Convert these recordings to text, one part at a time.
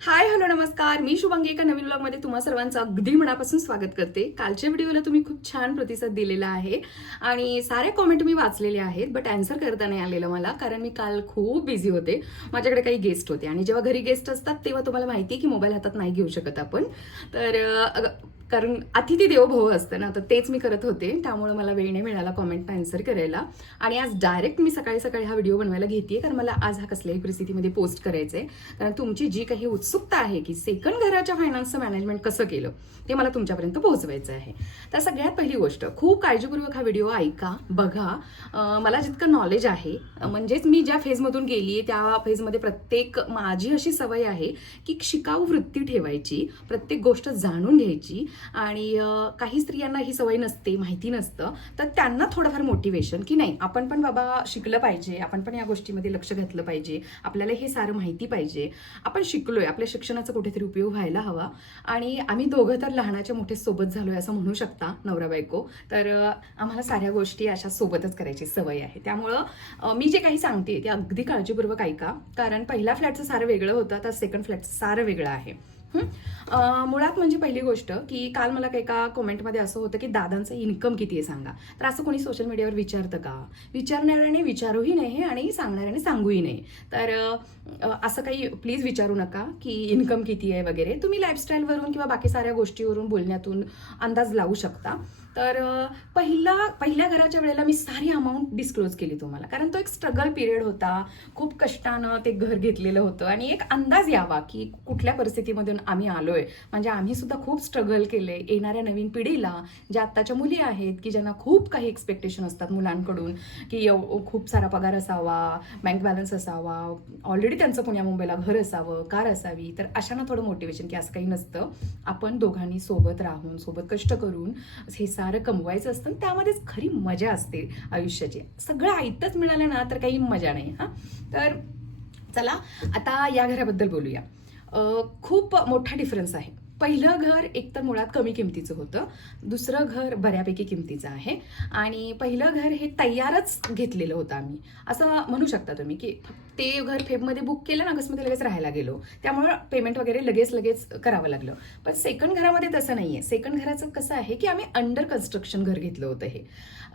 Hi hello नमस्कार. मी शुभांगी एका नवीन ब्लॉगमध्ये तुम्हा सर्वांचं अगदी मनापासून स्वागत करते. कालच्या व्हिडिओला तुम्ही खूप छान प्रतिसाद दिलेला आहे आणि सारे कॉमेंट मी वाचलेले आहेत बट आन्सर करता नाही आलेलं मला कारण मी काल खूप बिझी होते. माझ्याकडे काही गेस्ट होते आणि जेव्हा घरी गेस्ट असतात तेव्हा तुम्हाला माहिती आहे की मोबाईल हातात नाही घेऊ शकत आपण. तर कारण अतिथी देवभव असतं ना तर तेच मी करत होते. त्यामुळे मला वेळ नाही मिळाला कॉमेंट आन्सर करायला. आणि आज डायरेक्ट मी सकाळी सकाळी हा व्हिडिओ बनवायला घेते कारण मला आज हा कसल्याही परिस्थितीमध्ये पोस्ट करायचं आहे कारण तुमची जी काही उत्सुकता आहे की सेकंड घराच्या फायनान्सचं मॅनेजमेंट कसं केलं ते मला तुमच्यापर्यंत पोहोचवायचं आहे. तर सगळ्यात पहिली गोष्ट खूप काळजीपूर्वक हा व्हिडिओ ऐका बघा. मला जितकं नॉलेज आहे म्हणजेच मी ज्या फेजमधून गेली आहे त्या फेजमध्ये प्रत्येक माझी अशी सवय आहे की शिकाऊ वृत्ती ठेवायची प्रत्येक गोष्ट जाणून घ्यायची. आणि काही स्त्रियांना ही सवय नसते माहिती नसतं तर त्यांना थोडंफार मोटिवेशन की नाही आपण पण बाबा शिकलं पाहिजे आपण पण या गोष्टीमध्ये लक्ष घातलं पाहिजे आपल्याला हे सारं माहिती पाहिजे. आपण शिकलोय आपल्या शिक्षणाचा कुठेतरी उपयोग व्हायला हवा. आणि आम्ही दोघं तर लहानाच्या मोठे सोबत झालोय असं म्हणू शकता नवरा बायको. तर आम्हाला साऱ्या गोष्टी अशा सोबतच करायची सवय आहे. त्यामुळं मी जे काही सांगते ते अगदी काळजीपूर्वक ऐका. कारण पहिल्या फ्लॅटचं सारं वेगळं होतं तर सेकंड फ्लॅटचं सारं वेगळं आहे. मुळात म्हणजे पहिली गोष्ट की काल मला एका कॉमेंटमध्ये असं होतं की दादांचं इन्कम किती आहे सांगा. तर असं कोणी सोशल मीडियावर विचारतं का? विचारणाऱ्याने विचारूही नाही आणि सांगणाऱ्याने सांगूही नाही तर असं काही प्लीज विचारू नका की इन्कम किती आहे वगैरे. तुम्ही लाईफस्टाईलवरून किंवा बाकी साऱ्या गोष्टीवरून बोलण्यातून अंदाज लावू शकता. तर पहिला पहिल्या घराच्या वेळेला मी सारी अमाऊंट डिस्क्लोज केली तुम्हाला. कारण तो एक स्ट्रगल पिरियड होता. खूप कष्टानं ते घर घेतलेलं होतं. आणि एक अंदाज यावा की कुठल्या परिस्थितीमधून आम्ही आलोय. म्हणजे आम्ही सुद्धा खूप स्ट्रगल केले. येणाऱ्या नवीन पिढीला ज्या आत्ताच्या मुली आहेत की ज्यांना खूप काही एक्सपेक्टेशन असतात मुलांकडून की खूप सारा पगार असावा बँक बॅलन्स असावा ऑलरेडी त्यांचं पुण्या मुंबईला घर असावं कार असावी तर अशांना थोडं मोटिवेशन की असं काही नसतं. आपण दोघांनी सोबत राहून सोबत कष्ट करून हे सारं कमवायचं असतं आणि त्यामध्येच खरी मजा असते आयुष्याची. सगळं आयतच मिळालं ना तर काही मजा नाही हां? तर चला आता या घराबद्दल बोलूया. खूप मोठा डिफरन्स आहे. पहिलं घर एकतर मुळात कमी किमतीचं होतं दुसरं घर बऱ्यापैकी किमतीचं आहे आणि पहिलं घर हे तयारच घेतलेलं होतं आम्ही. असं म्हणू शकता तुम्ही की ते घर फेबमध्ये बुक केलं ना ऑगस्टमध्ये लगेच राहायला गेलो. त्यामुळं पेमेंट वगैरे लगेच लगेच करावं लागलं. पण सेकंड घरामध्ये तसं नाही आहे सेकंड घराचं कसं आहे की आम्ही अंडर कन्स्ट्रक्शन घर घेतलं होतं हे.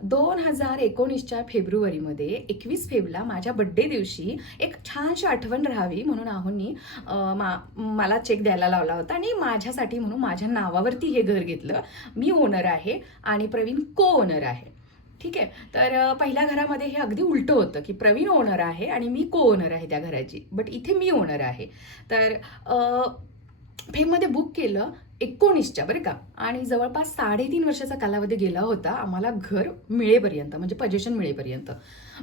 दोन हजार एकोणीसच्या फेब्रुवारीमध्ये एकवीस फेबला माझ्या बड्डे दिवशी एक छानशी आठवण राहावी म्हणून आहोंनी मा- मला चेक द्यायला लावला होता आणि माझ्या करण्यासाठी म्हणून माझ्या नावावरती हे घर घेतलं. मी ओनर आहे आणि प्रवीण को ओनर आहे. ठीक आहे? तर पहिल्या घरामध्ये हे अगदी उलटं होतं की प्रवीण ओनर आहे आणि मी को ओनर आहे त्या घराची. बट इथे मी ओनर आहे. तर फेममध्ये बुक केलं एकोणीसच्या बरं का? आणि जवळपास साडेतीन वर्षाचा कालावधी गेला होता आम्हाला घर मिळेपर्यंत म्हणजे पजेशन मिळेपर्यंत.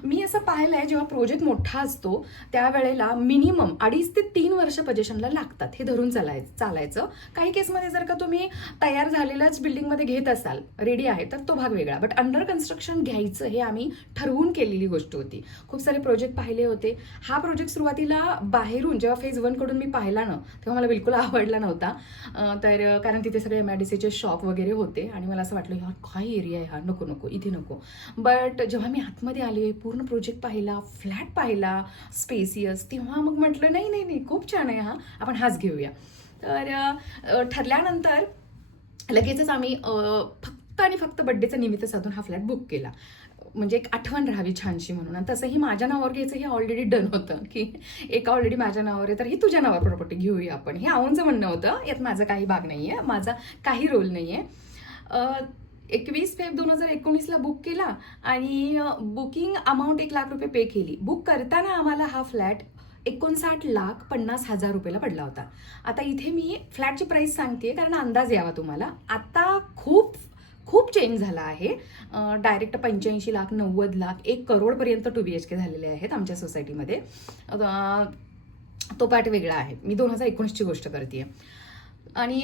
मी असं पाहिलं आहे जेव्हा प्रोजेक्ट मोठा असतो त्यावेळेला मिनिमम अडीच ते तीन वर्ष पजेशनला लागतात हे धरून चालाय चालायचं. काही केसमध्ये जर का तुम्ही तयार झालेल्याच बिल्डिंगमध्ये घेत असाल रेडी आहे तर तो भाग वेगळा. बट अंडर कन्स्ट्रक्शन घ्यायचं हे आम्ही ठरवून केलेली गोष्ट होती. खूप सारे प्रोजेक्ट पाहिले होते. हा प्रोजेक्ट सुरुवातीला बाहेरून जेव्हा फेज वनकडून मी पाहिला ना तेव्हा मला बिलकुल आवडला नव्हता. तर तर कारण तिथे सगळे एम आय डी सीचे शॉप वगैरे होते आणि मला असं वाटलं हा काय एरिया आहे हा? नको नको इथे नको. बट जेव्हा मी आतमध्ये आले पूर्ण प्रोजेक्ट पाहिला फ्लॅट पाहिला स्पेसियस तेव्हा मग म्हटलं नाही नाही नाही खूप छान आहे हा आपण हाच घेऊया. तर ठरल्यानंतर लगेचच आम्ही फक्त आणि फक्त बड्डेचं निमित्त साधून हा फ्लॅट बुक केला. म्हणजे एक आठवण राहावी छानशी म्हणून. आणि तसंही माझ्या नावावर घ्यायचं हे ऑलरेडी डन होतं. की एक ऑलरेडी माझ्या नावावर आहे तर ही तुझ्या नावावर प्रॉपर्टी घेऊया आपण. हे आवूंचं म्हणणं होतं यात माझा काही भाग नाही आहे माझा काही रोल नाही आहे एकवीस फेब दोन हजार एकोणीसला बुक केला आणि बुकिंग अमाऊंट एक लाख रुपये पे केली. बुक करताना आम्हाला हा फ्लॅट एकोणसाठ लाख पन्नास हजार रुपयाला पडला होता. आता इथे मी फ्लॅटची प्राईस सांगते कारण अंदाज यावा तुम्हाला. आता खूप खूप चेंज झाला आहे. डायरेक्ट पंच्याऐंशी लाख नव्वद लाख एक करोडपर्यंत टू बी एच के झालेले आहेत आमच्या सोसायटीमध्ये तो पार्ट वेगळा आहे. मी दोन हजार एकोणीसची गोष्ट करते आणि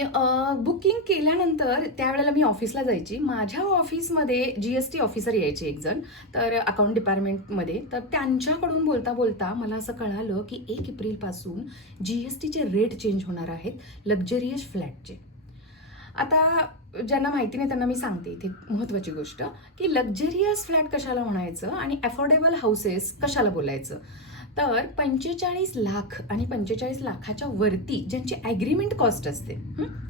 बुकिंग केल्यानंतर त्यावेळेला मी ऑफिसला जायची. माझ्या ऑफिसमध्ये जी एस टी ऑफिसर यायचे एक जण. तर अकाउंट डिपार्टमेंटमध्ये तर त्यांच्याकडून बोलता बोलता मला असं कळालं की एक एप्रिलपासून जी एस टीचे रेट चेंज होणार आहेत. लक्झरियस फ्लॅटचे आता ज्यांना माहिती नाही त्यांना मी सांगते इथे महत्त्वाची गोष्ट की लक्झरियस फ्लॅट कशाला म्हणायचं आणि अफोर्डेबल हाऊसेस कशाला बोलायचं? तर पंचेचाळीस लाख आणि पंचेचाळीस लाखाच्या वरती ज्यांची ॲग्रीमेंट कॉस्ट असते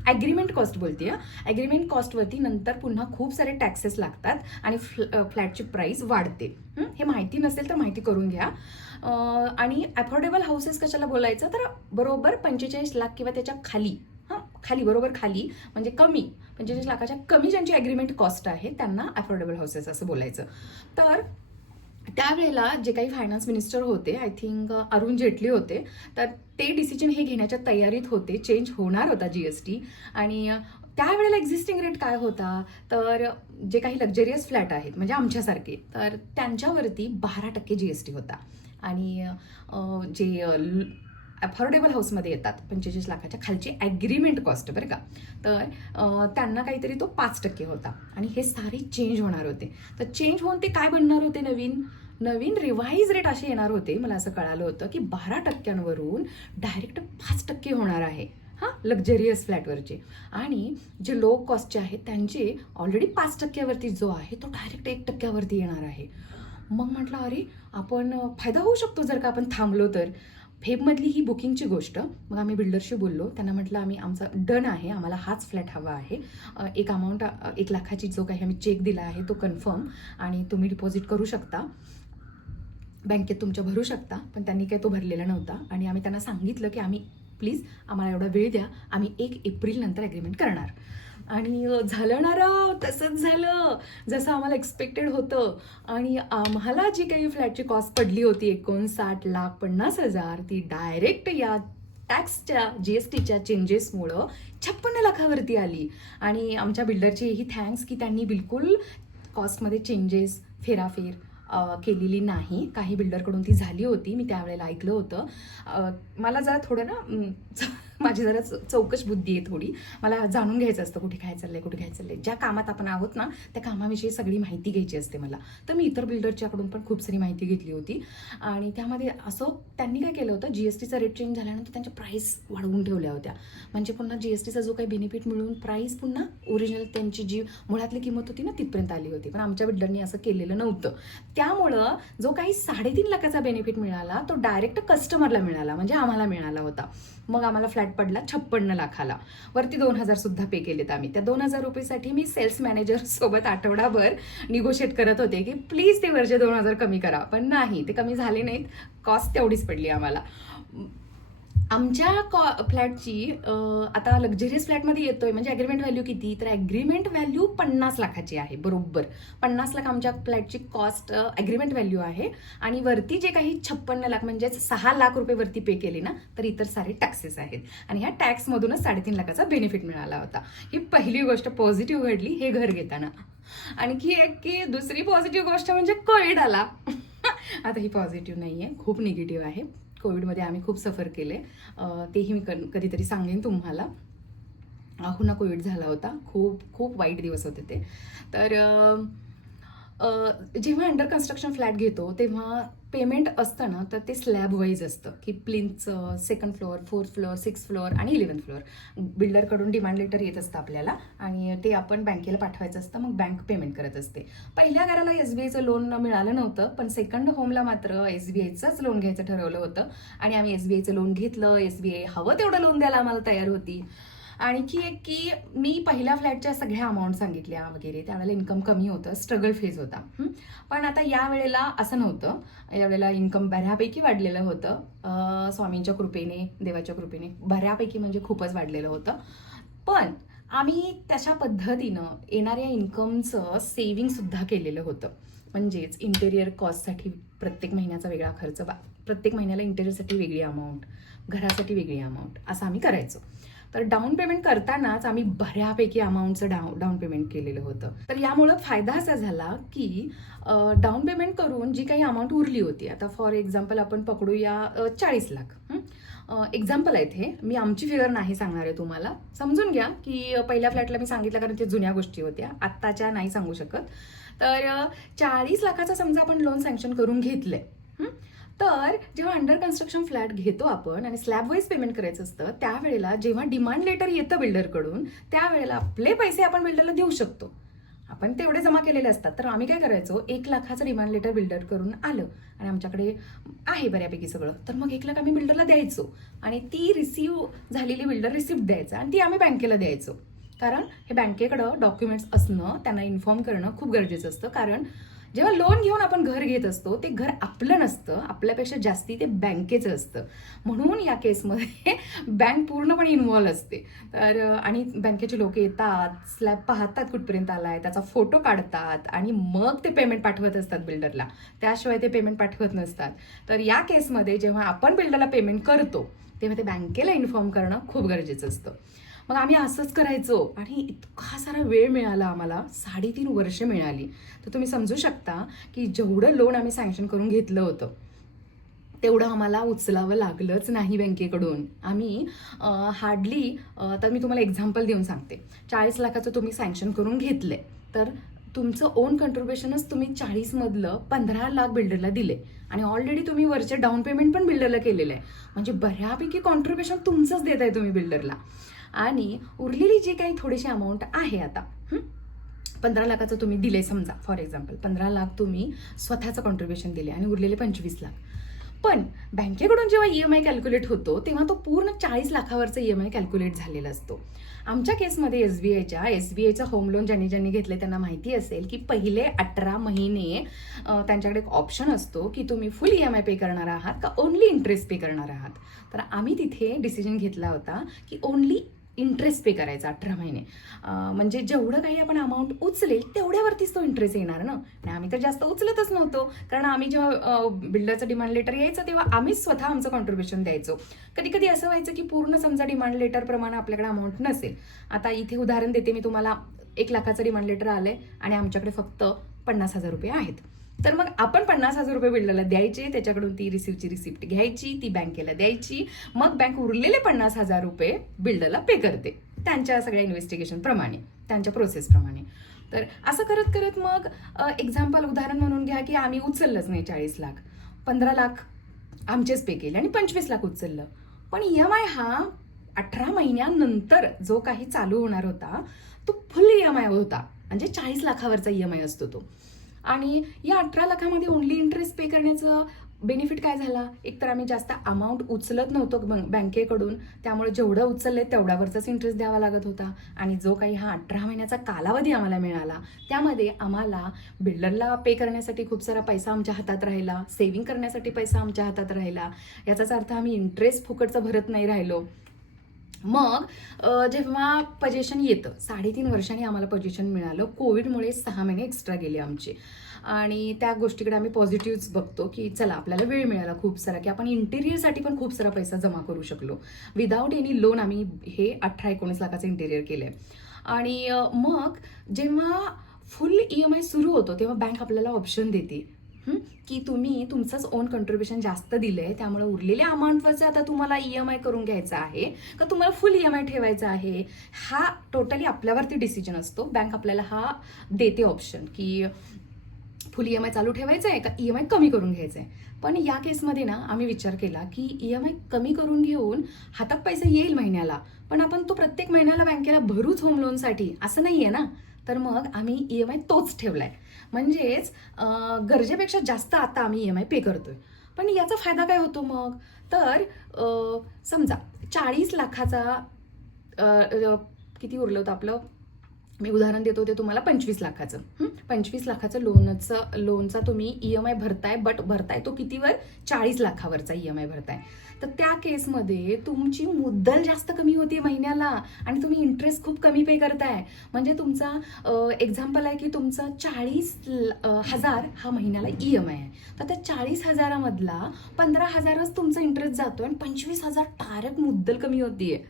ॲग्रीमेंट कॉस्ट बोलते ॲग्रीमेंट कॉस्टवरती नंतर पुन्हा खूप सारे टॅक्सेस लागतात आणि फ्ल फ्लॅटची प्राईस वाढते हे? माहिती नसेल तर माहिती करून घ्या. आणि अफोर्डेबल हाऊसेस कशाला बोलायचं? तर बरोबर पंचेचाळीस लाख किंवा त्याच्याखाली खाली बरोबर खाली म्हणजे कमी पंचेचाळीस लाखाच्या कमी ज्यांची ॲग्रीमेंट कॉस्ट आहे त्यांना अफोर्डेबल हाऊसेस असं बोलायचं. तर त्यावेळेला जे काही फायनान्स मिनिस्टर होते आय थिंक अरुण जेटली होते तर ते डिसिजन हे घेण्याच्या तयारीत होते चेंज होणार होता जी एस टी आणि त्यावेळेला एक्झिस्टिंग रेट काय होता? तर जे काही लक्झरियस फ्लॅट आहेत म्हणजे आमच्यासारखे तर त्यांच्यावरती बारा टक्के जी एस टी होता. आणि जे अफोर्डेबल हाऊसमध्ये येतात पंचेचाळीस लाखाच्या खालची ॲग्रीमेंट कॉस्ट बरं का. तर त्यांना काहीतरी तो पाच टक्के होता. आणि हे सारे चेंज होणार होते. तर चेंज होऊन ते काय बनणार होते नवीन? नवीन रिवाईज रेट असे येणार होते. मला असं कळालं होतं की बारा टक्क्यांवरून डायरेक्ट पाच टक्के होणार आहे. हां लक्झरियस फ्लॅटवरचे आणि जे लो कॉस्टचे आहेत त्यांचे ऑलरेडी पाच टक्क्यावरती जो आहे तो डायरेक्ट एक टक्क्यावरती येणार आहे. मग म्हटलं अरे आपण फायदा होऊ शकतो जर का आपण थांबलो तर. फेबमधली ही बुकिंगची गोष्ट मग आम्ही बिल्डरशी बोललो. त्यांना म्हटलं आम्ही आमचा डन आहे आम्हाला हाच फ्लॅट हवा आहे. एक अमाऊंट एक लाखाची जो काही आम्ही चेक दिला आहे तो कन्फर्म आणि तुम्ही डिपॉझिट करू शकता. बँकेत तुमच्या भरू शकता. पण त्यांनी काय तो भरलेला नव्हता. आणि आम्ही त्यांना सांगितलं की आम्ही प्लीज आम्हाला एवढा वेळ द्या. आम्ही एक एप्रिल नंतर ॲग्रीमेंट करणार. आणि झालं ना राव तसंच झालं. जसं आम्हाला एक्सपेक्टेड होतं. आणि आम्हाला जी काही फ्लॅटची कॉस्ट पडली होती एकोणसाठ लाख पन्नास हजार ती डायरेक्ट या टॅक्सच्या जी एस टीच्या चेंजेसमुळं छप्पन्न लाखावरती आली. आणि आमच्या बिल्डरची ही थँक्स की त्यांनी बिलकुल कॉस्टमध्ये चेंजेस फेराफेर केलेली नाही. काही बिल्डरकडून ती झाली होती मी त्यावेळेला ऐकलं होतं. मला जरा थोडं ना माझी जरा चौकश बुद्धी आहे थोडी. मला जाणून घ्यायचं असतं कुठे काय चाललंय कुठे काय चाललंय. ज्या कामात आपण आहोत ना त्या कामाविषयी सगळी माहिती घ्यायची असते मला. तर मी इतर बिल्डरच्याकडून पण खूप सारी माहिती घेतली होती. आणि त्यामध्ये असं त्यांनी काय केलं होतं जी एस टीचा रेट चेंज झाल्यानंतर त्यांच्या प्राईस वाढवून ठेवल्या होत्या. म्हणजे पुन्हा जी एस टीचा जो काही बेनिफिट मिळून प्राईस पुन्हा ओरिजिनल त्यांची जी मुळातली किंमत होती ना तिथपर्यंत आली होती. पण आमच्या बिल्डरनी असं केलेलं नव्हतं. त्यामुळं जो काही साडेतीन लाखाचा बेनिफिट मिळाला तो डायरेक्ट कस्टमरला मिळाला म्हणजे आम्हाला मिळाला होता. मग आम्हाला फ्लॅट पडला छप्पन्न लाखाला. वरती दोन हजार सुद्धा पे केलेत आम्ही. त्या दोन हजार रुपयेसाठी मी सेल्स मॅनेजर सोबत आठवडाभर निगोशिएट करत होते की प्लीज ते वरचे दोन हजार कमी करा. पण नाही ते कमी झाले नाहीत. कॉस्ट तेवढीच पडली आम्हाला. आमच्या कॉ फ्लॅटची आता लक्झरियस फ्लॅटमध्ये येतोय म्हणजे अग्रीमेंट व्हॅल्यू किती? तर अग्रीमेंट व्हॅल्यू पन्नास लाखाची आहे बरोबर. पन्नास लाख आमच्या फ्लॅटची कॉस्ट अग्रीमेंट व्हॅल्यू आहे. आणि वरती जे काही छप्पन्न लाख म्हणजेच सहा लाख रुपये वरती पे केले ना तर इतर सारे टॅक्सेस आहेत. आणि ह्या टॅक्समधूनच साडेतीन लाखाचा बेनिफिट मिळाला होता. ही पहिली गोष्ट पॉझिटिव्ह घडली हे घर घेताना. आणखी एक की दुसरी पॉझिटिव्ह गोष्ट म्हणजे कोविड आला आता ही पॉझिटिव्ह नाही आहे खूप निगेटिव्ह आहे. कोविडमध्ये आम्ही खूप सफर केले. तेही मी क कधीतरी सांगेन तुम्हाला. अं, कोविड झाला होता. खूप खूप वाईट दिवस होते ते. तर जेव्हा अंडर कन्स्ट्रक्शन फ्लॅट घेतो तेव्हा पेमेंट असतं ना तर ते स्लॅब वाईज असतं. की प्लिंथचं second floor fourth floor six floor आणि इलेव्हन फ्लोअर बिल्डरकडून डिमांड लेटर येत असतं आपल्याला आणि ते आपण बँकेला पाठवायचं असतं मग बँक पेमेंट करत असते. पहिल्या घराला एस बी आयचं लोन मिळालं नव्हतं पण सेकंड होमला मात्र एस बी आयचंच लोन घ्यायचं ठरवलं होतं. आणि आम्ही एस बी आयचं लोन घेतलं एस बी आय हवं तेवढं लोन द्यायला आम्हाला तयार होती. आणखी एक की मी पहिल्या फ्लॅटच्या सगळ्या अमाऊंट सांगितल्या वगैरे त्यावेळेला इन्कम कमी होतं स्ट्रगल फेज होता. पण आता या वेळेला असं नव्हतं. यावेळेला इन्कम बऱ्यापैकी वाढलेलं होतं. स्वामींच्या कृपेने देवाच्या कृपेने बऱ्यापैकी म्हणजे खूपच वाढलेलं होतं. पण आम्ही तशा पद्धतीनं येणाऱ्या इन्कमचं सेव्हिंग सुद्धा केलेलं होतं. म्हणजेच इंटेरियर कॉस्टसाठी प्रत्येक महिन्याचा वेगळा खर्च बा प्रत्येक महिन्याला इंटेरियरसाठी वेगळी अमाऊंट घरासाठी वेगळी अमाऊंट असं आम्ही करायचो. तर डाऊन पेमेंट करतानाच आम्ही बऱ्यापैकी अमाऊंटचं डाऊन डाऊन पेमेंट केलेलं होतं. तर यामुळं फायदा असा झाला की डाऊन पेमेंट करून जी काही अमाऊंट उरली होती आता फॉर एक्झाम्पल आपण पकडूया चाळीस लाख. एक्झाम्पल आहेत हे. मी आमची फिगर नाही सांगणार आहे तुम्हाला. समजून घ्या की पहिल्या फ्लॅटला मी सांगितलं कारण ते जुन्या गोष्टी होत्या. आत्ताच्या नाही सांगू शकत. तर चाळीस लाखाचा समजा आपण लोन सँक्शन करून घेतलंय. आहे तर जेव्हा अंडर कन्स्ट्रक्शन फ्लॅट घेतो आपण आणि स्लॅब वाईज पेमेंट करायचं असतं त्यावेळेला जेव्हा डिमांड लेटर येतं बिल्डरकडून त्यावेळेला आपले पैसे आपण बिल्डरला देऊ शकतो. आपण तेवढे जमा केलेले असतात. तर आम्ही काय करायचो? एक लाखाचं डिमांड लेटर बिल्डर करून आलं आणि आमच्याकडे आहे बऱ्यापैकी सगळं. तर मग एक लाख आम्ही बिल्डरला द्यायचो आणि ती रिसीव झालेली बिल्डर रिसिप्ट द्यायचा आणि ती आम्ही बँकेला द्यायचो. कारण हे बँकेकडं डॉक्युमेंट्स असणं त्यांना इन्फॉर्म करणं खूप गरजेचं असतं. कारण जेव्हा लोन घेऊन आपण घर घेत असतो ते घर आपलं नसतं आपल्यापेक्षा जास्ती ते बँकेचं असतं. म्हणून या केसमध्ये बँक पूर्णपणे इन्व्हॉल्व असते. तर आणि बँकेचे लोक येतात स्लॅब पाहतात कुठपर्यंत आलाय त्याचा फोटो काढतात आणि मग ते पेमेंट पाठवत असतात बिल्डरला त्याशिवाय ते पेमेंट पाठवत नसतात. तर या केसमध्ये जेव्हा आपण बिल्डरला पेमेंट करतो तेव्हा ते बँकेला इन्फॉर्म करणं खूप गरजेचं असतं. मग आम्ही असंच करायचो. आणि इतका सारा वेळ मिळाला आम्हाला. साडेतीन वर्ष मिळाली. तर तुम्ही समजू शकता की जेवढं लोन आम्ही सँक्शन करून घेतलं होतं तेवढं आम्हाला उचलावं लागलंच नाही बँकेकडून. आम्ही हार्डली तर मी तुम्हाला एक्झाम्पल देऊन सांगते. चाळीस लाखाचं तुम्ही सँक्शन करून घेतलंय तर तुमचं ओन कंट्रीब्युशनच तुम्ही चाळीसमधलं पंधरा लाख बिल्डरला दिले. आणि ऑलरेडी तुम्ही वरचे डाऊन पेमेंट पण बिल्डरला केलेलं आहे. म्हणजे बऱ्यापैकी कॉन्ट्रीब्युशन तुमचंच देत आहे तुम्ही बिल्डरला आणि उरलेली जी काही थोडीशी अमाऊंट आहे आता पंधरा लाखाचं तुम्ही दिले समजा फॉर एक्झाम्पल पंधरा लाख तुम्ही स्वतःचं कॉन्ट्रीब्युशन दिले आणि उरलेले पंचवीस लाख. पण बँकेकडून जेव्हा ई एम आय कॅल्क्युलेट होतो तेव्हा तो पूर्ण चाळीस लाखावरचा ई एम आय कॅल्क्युलेट झालेला असतो. आमच्या केसमध्ये एस बी आयच्या एस बी आयचं होम लोन ज्यांनी ज्यांनी घेतले त्यांना माहिती असेल की पहिले अठरा महिने त्यांच्याकडे एक ऑप्शन असतो की तुम्ही full E M I pay करणार आहात का ओनली इंटरेस्ट पे करणार आहात? तर आम्ही तिथे डिसिजन घेतला होता की ओनली इंटरेस्ट पे करायचा अठरा महिने. म्हणजे जेवढं काही आपण अमाऊंट उचलेल तेवढ्यावरतीच तो इंटरेस्ट येणार ना? आणि आम्ही तर जास्त उचलतच नव्हतो. कारण आम्ही जेव्हा बिल्डरचं डिमांड लेटर यायचं तेव्हा आम्हीच स्वतः आमचं कॉन्ट्रीब्युशन द्यायचो. कधी कधी असं व्हायचं की पूर्ण समजा डिमांड लेटरप्रमाणे आपल्याकडे अमाऊंट नसेल. आता इथे उदाहरण देते मी तुम्हाला. एक लाखाचं डिमांड लेटर आलं आहे आणि आमच्याकडे फक्त पन्नास हजार रुपये आहेत. तर मग आपण पन्नास हजार रुपये बिल्डरला द्यायचे त्याच्याकडून ती रिसिव्हची रिसिप्ट घ्यायची ती बँकेला द्यायची. मग बँक उरलेले पन्नास हजार रुपये बिल्डरला पे करते. त्यांच्या सगळ्या इन्व्हेस्टिगेशन प्रमाणे त्यांच्या प्रोसेस प्रमाणे. तर असं करत करत मग एक्झाम्पल उदाहरण म्हणून घ्या की आम्ही उचललंच नाही चाळीस लाख. पंधरा लाख आमचेच पे केले आणि पंचवीस लाख उचललं. पण ई एम आय हा अठरा महिन्यानंतर जो काही चालू होणार होता तो फुल ई एम आय होता. म्हणजे चाळीस लाखावरचा ई एम आय असतो तो. आणि या अठरा लाखामध्ये ओनली इंटरेस्ट पे करण्याचं बेनिफिट काय झाला? एक तर आम्ही जास्त अमाऊंट उचलत नव्हतो बँकेकडून. त्यामुळे जेवढं उचलले तेवढ्यावरचाच इंटरेस्ट द्यावा लागत होता. आणि जो काही हा अठरा महिन्याचा कालावधी आम्हाला मिळाला त्यामध्ये आम्हाला बिल्डरला पे करण्यासाठी खूप सारा पैसा आमच्या हातात राहिला सेव्हिंग करण्यासाठी पैसा आमच्या हातात राहिला. याचाच अर्थ आम्ही इंटरेस्ट फुकटचं भरत नाही राहिलो. मग जेव्हा पजेशन येतं साडेतीन वर्षांनी आम्हाला पजेशन मिळालं कोविडमुळे सहा महिने एक्स्ट्रा गेले आमचे. आणि त्या गोष्टीकडे आम्ही पॉझिटिव्ह बघतो की चला आपल्याला वेळ मिळाला खूप सारा की आपण इंटेरियरसाठी पण खूप सारा पैसा जमा करू शकलो. विदाऊट एनी लोन आम्ही हे अठरा एकोणीस लाखाचं इंटेरियर केलं आहे आणि मग जेव्हा फुल ई एम आय सुरू होतो तेव्हा बँक आपल्याला ऑप्शन देते. की तुम्ही तुमचंच ओन कंट्रीब्युशन जास्त दिलंय त्यामुळे उरलेल्या अमाऊंटवरचं आता तुम्हाला ई एम आय करून घ्यायचा आहे. का तुम्हाला फुल ई एम आय ठेवायचा आहे? हा टोटली आपल्यावरती डिसिजन असतो. बँक आपल्याला हा देते ऑप्शन की फुल ई एम आय चालू ठेवायचा आहे का ई एम आय कमी करून घ्यायचा आहे पण या केसमध्ये ना आम्ही विचार केला की ई एम आय कमी करून घेऊन हातात पैसा येईल महिन्याला पण आपण तो प्रत्येक महिन्याला बँकेला भरूच होम लोनसाठी असं नाही आहे ना. तर मग आम्ही ई एम आय तोच ठेवला आहे म्हणजेच गरजेपेक्षा जास्त आता आम्ही ई एम आय पे करतो आहे पण याचा फायदा काय होतो मग? तर समजा चाळीस लाखाचा किती उरलं होतं आपलं? मी उदाहरण देतो ते तुम्हाला पंचवीस लाखाचं. पंचवीस लाखाचं लोनचं लोनचा तुम्ही ई एम आय भरताय बट भरताय तो कितीवर? चाळीस लाखावरचा ई एम आय भरताय. तर त्या केसमध्ये तुमची मुद्दल जास्त कमी होती महिन्याला आणि तुम्ही इंटरेस्ट खूप कमी पे करताय. म्हणजे तुमचा एक्झाम्पल आहे की तुमचा चाळीस हजार हा महिन्याला ई एम आय आहे. तर त्या चाळीस हजारामधला पंधरा हजारच तुमचा इंटरेस्ट जातो आणि पंचवीस हजार टारक मुद्दल कमी होतीये.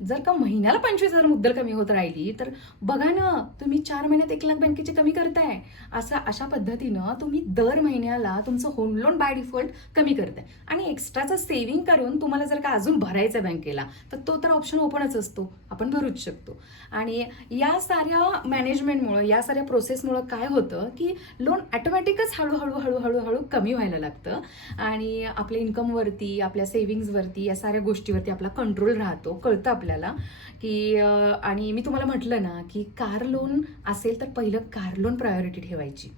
जर का महिन्याला पंचवीस हजार मुद्दल कमी होत राहिली तर बघा ना तुम्ही चार महिन्यात एक लाख बँकेचे कमी करताय. असं अशा पद्धतीनं तुम्ही दर महिन्याला तुमचं होम लोन बाय डिफॉल्ट कमी करताय. आणि एक्स्ट्राचं सेव्हिंग करून तुम्हाला जर का अजून भरायचं बँकेला तर तो तर ऑप्शन ओपनच असतो. आपण भरूच शकतो. आणि या साऱ्या मॅनेजमेंटमुळं या साऱ्या प्रोसेसमुळं काय होतं की लोन ॲटोमॅटिकच हळूहळू हळूहळू हळू कमी व्हायला लागतं. आणि आपल्या इन्कमवरती आपल्या सेव्हिंग्जवरती या साऱ्या गोष्टीवरती आपला कंट्रोल राहतो कळतं आपल्याला. आपल्याला की आणि मी तुम्हाला म्हटलं ना की कार लोन असेल तर पहिलं कार लोन प्रायोरिटी ठेवायची.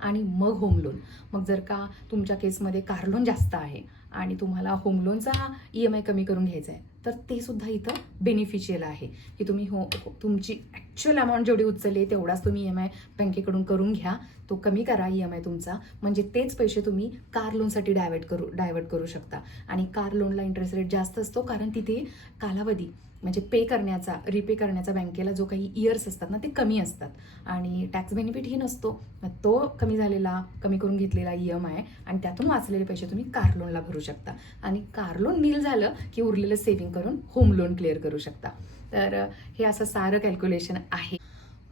आणि मग होम लोन. मग जर का तुमच्या केसमध्ये कार लोन जास्त आहे आणि तुम्हाला होम लोनचा ई एम आय कमी करून घ्यायचा आहे तर ते सुद्धा इथं बेनिफिशियल आहे. की तुम्ही हो हो- तुमची ॲक्च्युअल अमाऊंट जेवढी उचलली तेवढाच तुम्ही ई एम आय बँकेकडून करून घ्या. तो कमी करा ई एम आय तुमचा. म्हणजे तेच पैसे तुम्ही कार लोनसाठी डायवर्ट करू डायवर्ट करू शकता. आणि कार लोनला इंटरेस्ट रेट जास्त असतो कारण तिथे कालावधी म्हणजे पे करण्याचा रिपे करण्याचा बँकेला जो काही इयर्स असतात ना ते कमी असतात. आणि टॅक्स बेनिफिट ही नसतो. मग तो कमी झालेला कमी करून घेतलेला ई एम आय आणि त्यातून वाचलेले पैसे तुम्ही कार लोनला भरू शकता. आणि कार लोन नील झालं की उरलेलं सेव्हिंग करून होम लोन क्लिअर करू शकता. तर हे असं सारं कॅल्क्युलेशन आहे.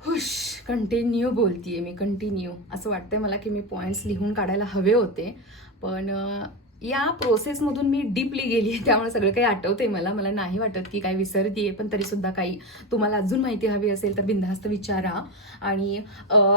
हुश कंटिन्यू बोलतीये मी कंटिन्यू असं वाटतंय मला की मी पॉईंट्स लिहून काढायला हवे होते. पण या प्रोसेसमधून मी डीपली गेली त्यामुळे सगळं काही आठवते मला. मला नाही वाटत की काही विसरतीये पण तरी सुद्धा काही तुम्हाला अजून माहिती हवी असेल तर बिनधास्त विचारा. आणि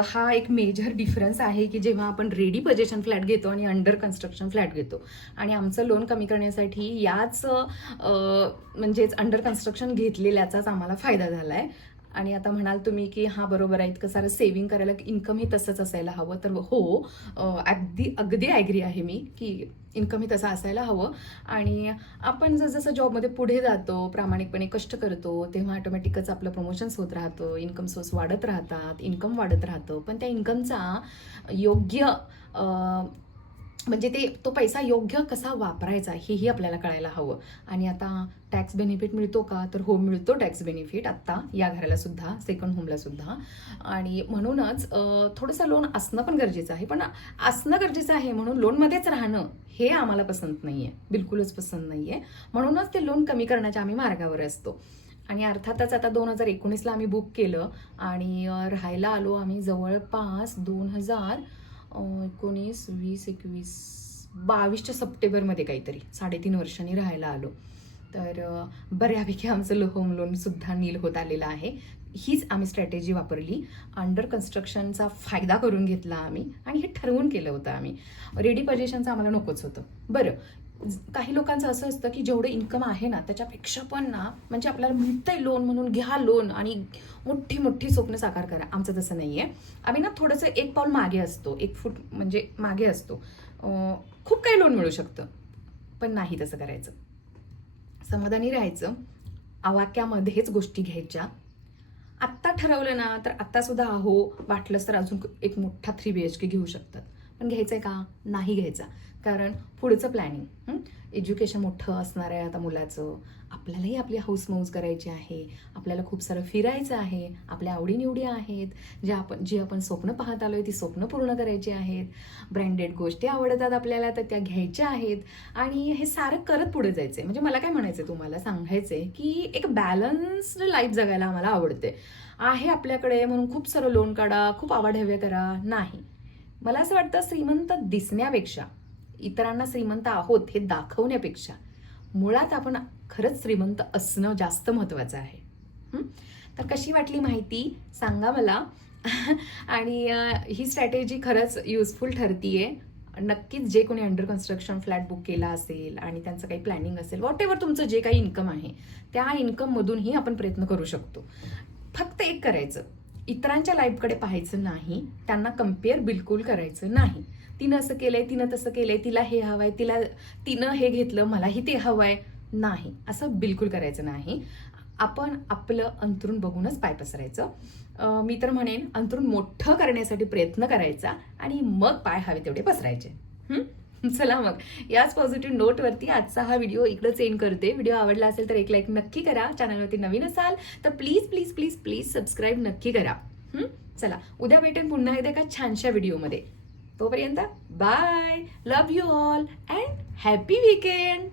हा एक मेजर डिफरन्स आहे की जेव्हा आपण रेडी पजेशन फ्लॅट घेतो आणि अंडर कन्स्ट्रक्शन फ्लॅट घेतो. आणि आमचं लोन कमी करण्यासाठी याच म्हणजेच अंडर कन्स्ट्रक्शन घेतलेल्याचाच आम्हाला फायदा झाला आहे आणि आता म्हणाल तुम्ही की हा बरोबर आहे इतकं सारं सेव्हिंग करायला इन्कम हे तसंच असायला हवं. तर हो अगदी अगदी ॲग्री आहे मी की इन्कम हे तसं असायला हवं. आणि आपण जसं जॉबमध्ये पुढे जातो प्रामाणिकपणे कष्ट करतो तेव्हा ऑटोमॅटिकच आपलं प्रमोशन्स होत राहतं इन्कम सोर्स वाढत राहतात इन्कम वाढत राहतं. पण त्या इन्कमचा योग्य म्हणजे ते तो पैसा योग्य कसा वापरायचा हेही आपल्याला कळायला हवं. आणि आता टॅक्स बेनिफिट मिळतो का? तर हो मिळतो टॅक्स बेनिफिट आत्ता या घराला सुद्धा सेकंड होमला सुद्धा. आणि म्हणूनच थोडंसं लोन असणं पण गरजेचं आहे. पण असणं गरजेचं आहे म्हणून लोनमध्येच राहणं हे आम्हाला पसंत नाही आहे बिलकुलच पसंत नाही आहे म्हणूनच ते लोन कमी करण्याच्या आम्ही मार्गावर असतो. आणि अर्थातच आता दोन हजार एकोणीसला आम्ही बुक केलं आणि राहायला आलो आम्ही जवळपास दोन हजार एकोणीस वीस एकवीस बावीसच्या सप्टेंबरमध्ये काहीतरी साडेतीन वर्षांनी राहायला आलो. तर बऱ्यापैकी आमचं लो होम लोनसुद्धा नील होत आलेलं आहे. हीच आम्ही स्ट्रॅटेजी वापरली. अंडर कन्स्ट्रक्शनचा फायदा करून घेतला आम्ही आणि हे ठरवून केलं होतं आम्ही. रेडी पजेशनचं आम्हाला नकोच होतं. बरं काही लोकांचं असं असतं की जेवढं इन्कम आहे ना त्याच्यापेक्षा पण ना म्हणजे आपल्याला मिळतंय लोन म्हणून घ्या लोन आणि मोठी मोठी स्वप्न साकार करा. आमचं तसं नाही आहे आम्ही ना थोडंसं एक पाऊल मागे असतो एक फूट म्हणजे मागे असतो. खूप काही लोन मिळू शकतं पण नाही तसं करायचं. समाधानी राहायचं आवाक्यामध्येच गोष्टी घ्यायच्या. आत्ता ठरवलं ना तर आत्तासुद्धा अहो वाटलंच तर अजून एक मोठा थ्री बी एच के घेऊ शकतात. पण घ्यायचं आहे का? नाही घ्यायचा. कारण पुढचं प्लॅनिंग एज्युकेशन मोठं असणार आहे आता मुलाचं. आपल्यालाही आपली हाऊस मौज करायची आहे. आपल्याला खूप सारं फिरायचं आहे. आपल्या आवडीनिवडी आहेत. ज्या आपण जी आपण स्वप्न पाहत आलो आहे ती स्वप्न पूर्ण करायची आहेत. ब्रँडेड गोष्टी आवडतात आपल्याला तर त्या घ्यायच्या आहेत. आणि हे सारं करत पुढे जायचं आहे म्हणजे मला काय म्हणायचंय तुम्हाला? सांगायचं आहे की एक बॅलन्स्ड लाईफ जगायला आम्हाला आवडते आहे आपल्याकडे म्हणून खूप सारं लोन काढा खूप आवाढव्य करा. नाही. मला असं वाटतं श्रीमंत दिसण्यापेक्षा इतरांना श्रीमंत आहोत हे दाखवण्यापेक्षा मुळात आपण खरंच श्रीमंत असणं जास्त महत्त्वाचं आहे. तर कशी वाटली माहिती सांगा मला. आणि ही स्ट्रॅटेजी खरंच युजफुल ठरतीये. नक्कीच जे कोणी अंडर कन्स्ट्रक्शन फ्लॅट बुक केला असेल आणि त्यांचं काही प्लॅनिंग असेल वॉट एव्हर तुमचं जे काही इन्कम आहे त्या इन्कममधूनही आपण प्रयत्न करू शकतो. फक्त एक करायचं. इतरांच्या लाईफकडे पाहायचं नाही त्यांना कंपेअर बिलकुल करायचं नाही. तिनं असं केलंय तिनं तसं केलंय तिला हे हवंय तिला तिनं हे घेतलं मलाही ते हवंय. नाही असं बिलकुल करायचं नाही. आपण आपलं अंतरून बघूनच पाय पसरायचं. मी तर म्हणेन अंतरून मोठं करण्यासाठी प्रयत्न करायचा आणि मग पाय हवे तेवढे पसरायचे. हं? चला मग. याच पॉझिटिव्ह नोटवरती आजचा हा व्हिडिओ इकडंच एंड करते. व्हिडिओ आवडला असेल तर एक लाईक नक्की करा. चॅनलवरती नवीन असाल तर please please please please subscribe नक्की करा. चला. उद्या भेटेन पुन्हा एकदा एका छानशा व्हिडिओमध्ये तोपर्यंत bye love you all and happy weekend